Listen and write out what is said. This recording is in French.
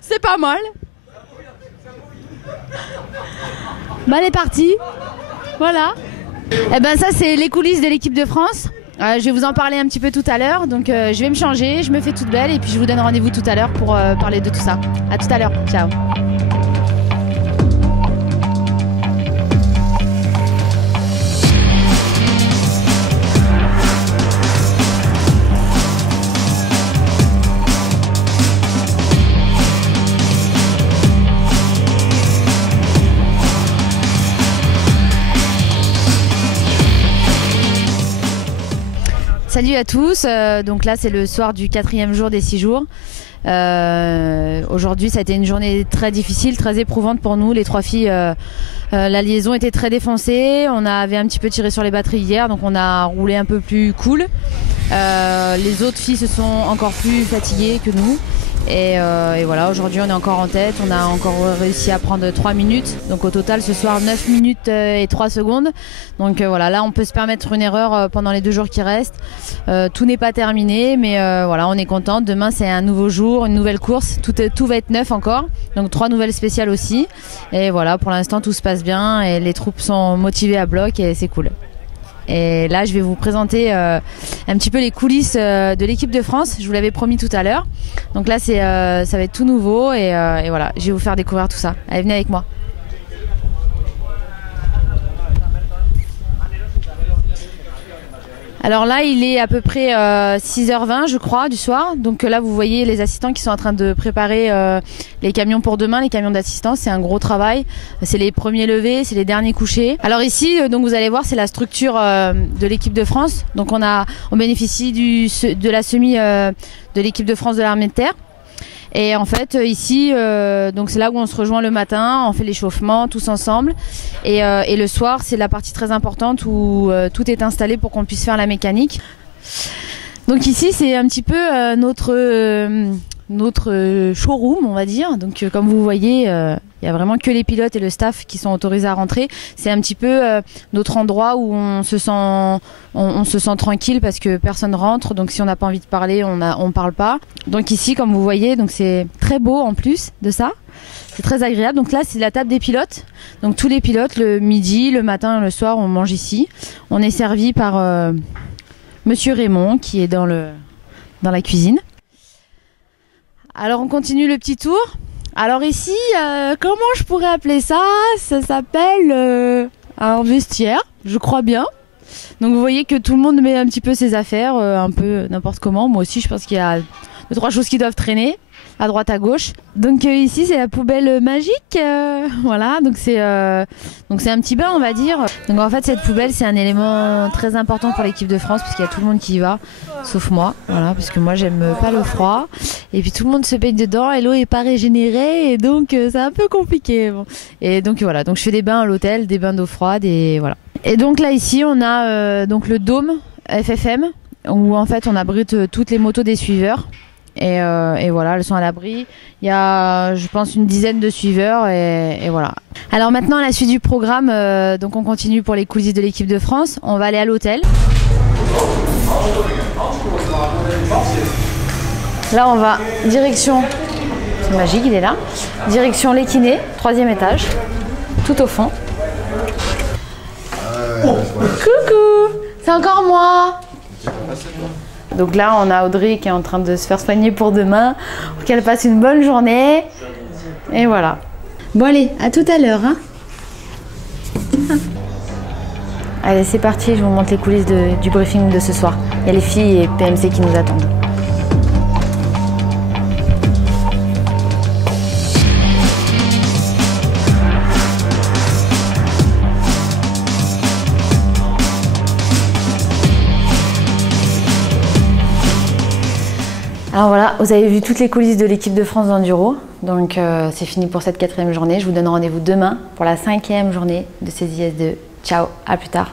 C'est pas mal. Bah, elle est partie. Voilà. Et ben ça c'est les coulisses de l'équipe de France. Je vais vous en parler un petit peu tout à l'heure. Donc je vais me changer, je me fais toute belle et puis je vous donne rendez-vous tout à l'heure pour parler de tout ça. À tout à l'heure. Ciao. Salut à tous, donc là c'est le soir du 4e jour des 6 jours. Aujourd'hui ça a été une journée très difficile, très éprouvante pour nous, les 3 filles. La liaison était très défoncée, on avait un petit peu tiré sur les batteries hier, donc on a roulé un peu plus cool. Les autres filles se sont encore plus fatiguées que nous. Et voilà, aujourd'hui on est encore en tête, on a encore réussi à prendre 3 minutes. Donc au total ce soir 9 minutes et 3 secondes. Donc voilà, là on peut se permettre une erreur pendant les 2 jours qui restent. Tout n'est pas terminé, mais voilà, on est contente. Demain c'est un nouveau jour, une nouvelle course, tout va être neuf encore. Donc 3 nouvelles spéciales aussi. Et voilà, pour l'instant tout se passe bien et les troupes sont motivées à bloc et c'est cool. Et là je vais vous présenter un petit peu les coulisses de l'équipe de France. Je vous l'avais promis tout à l'heure. Donc là ça va être tout nouveau et voilà, je vais vous faire découvrir tout ça. Allez, venez avec moi. Alors là il est à peu près 6h20 je crois du soir. Donc là vous voyez les assistants qui sont en train de préparer les camions pour demain, les camions d'assistance. C'est un gros travail, c'est les premiers levés, c'est les derniers couchés. Alors ici donc vous allez voir c'est la structure de l'équipe de France. Donc on bénéficie de la semi de l'équipe de France de l'armée de terre. Et en fait ici donc c'est là où on se rejoint le matin, on fait l'échauffement tous ensemble et le soir c'est la partie très importante où tout est installé pour qu'on puisse faire la mécanique. Donc ici c'est un petit peu notre showroom on va dire. Donc comme vous voyez il y a vraiment que les pilotes et le staff qui sont autorisés à rentrer. C'est un petit peu notre endroit où on se sent tranquille parce que personne rentre. Donc si on n'a pas envie de parler, on parle pas. Donc ici, comme vous voyez, donc c'est très beau en plus de ça. C'est très agréable. Donc là, c'est la table des pilotes. Donc tous les pilotes, le midi, le matin et le soir, on mange ici. On est servi par Monsieur Raymond qui est dans la cuisine. Alors on continue le petit tour. Alors ici, comment je pourrais appeler ça? Ça s'appelle un vestiaire, je crois bien. Donc vous voyez que tout le monde met un petit peu ses affaires, un peu n'importe comment. Moi aussi, je pense qu'il y a 2-3 choses qui doivent traîner à droite à gauche. Donc ici c'est la poubelle magique, voilà. Donc c'est un petit bain on va dire. Donc en fait cette poubelle c'est un élément très important pour l'équipe de France parce qu'il y a tout le monde qui y va, sauf moi, voilà, parce que moi j'aime pas l'eau froide. Et puis tout le monde se baigne dedans et l'eau est pas régénérée et donc c'est un peu compliqué. Bon. Et donc voilà, donc je fais des bains à l'hôtel, des bains d'eau froide et voilà. Et donc là ici on a donc le dôme FFM où en fait on abrite toutes les motos des suiveurs. Et voilà, elles sont à l'abri. Il y a, je pense, une dizaine de suiveurs et voilà. Alors maintenant, à la suite du programme, donc on continue pour les coulisses de l'équipe de France. On va aller à l'hôtel. Là, on va direction, c'est magique, il est là. Direction les kinés, 3e étage, tout au fond. Coucou, c'est encore moi. Donc là, on a Audrey qui est en train de se faire soigner pour demain, pour qu'elle passe une bonne journée. Et voilà. Bon allez, à tout à l'heure. Hein. Allez, c'est parti, je vous montre les coulisses du briefing de ce soir. Il y a les filles et PMC qui nous attendent. Alors voilà, vous avez vu toutes les coulisses de l'équipe de France d'enduro. Donc c'est fini pour cette 4e journée. Je vous donne rendez-vous demain pour la 5e journée de ces IS2. Ciao, à plus tard.